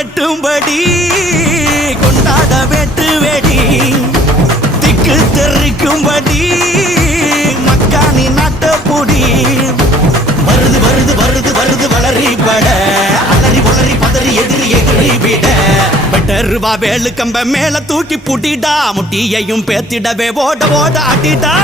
எட்டும்படி கொண்டாட வெட்டு வெடி திக்கு தெரிக்கும்படி மக்கானி நாட்டப்பொடி வருது வருது வருது வருது வளரி பட அலறி உளறி பதறி எதிரி எதிரி விட பெட்டருவா வேலு கம்ப மேல தூக்கி புட்டிடா முட்டியையும் பேத்திடவே ஓட ஓட அடிடா